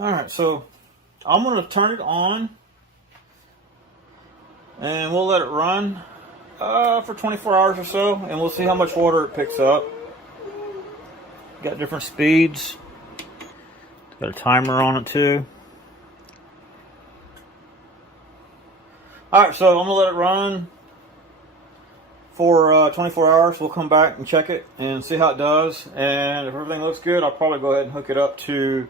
Alright, so I'm going to turn it on and we'll let it run for 24 hours or so, and we'll see how much water it picks up. Got different speeds. Got a timer on it too. Alright, so I'm going to let it run for 24 hours. We'll come back and check it and see how it does. And if everything looks good, I'll probably go ahead and hook it up to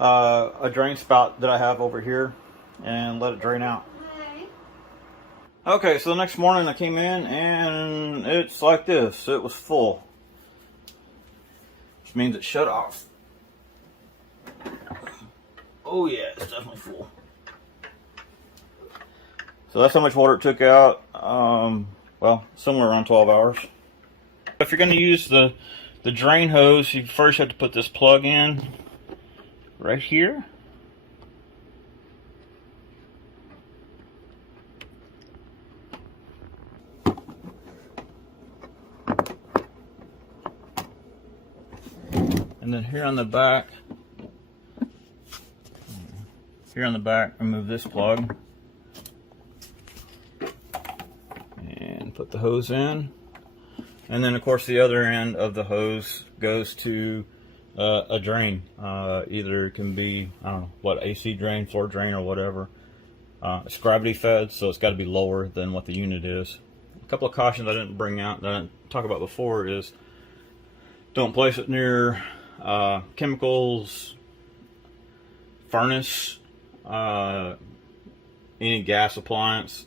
a drain spout that I have over here and let it drain out. Okay, so the next morning I came in and it's like this. It was full, which means it shut off. Oh yeah, it's definitely full. So that's how much water it took out. Well, somewhere around 12 hours. If you're going to use the drain hose, you first have to put this plug in right here. And then here on the back, remove this plug and put the hose in. And then of course the other end of the hose goes to a drain. Either it can be, I don't know, what, AC drain, floor drain, or whatever. It's gravity fed, so it's got to be lower than what the unit is. A couple of cautions I didn't bring out, that I didn't talk about before, is don't place it near chemicals, furnace, any gas appliance,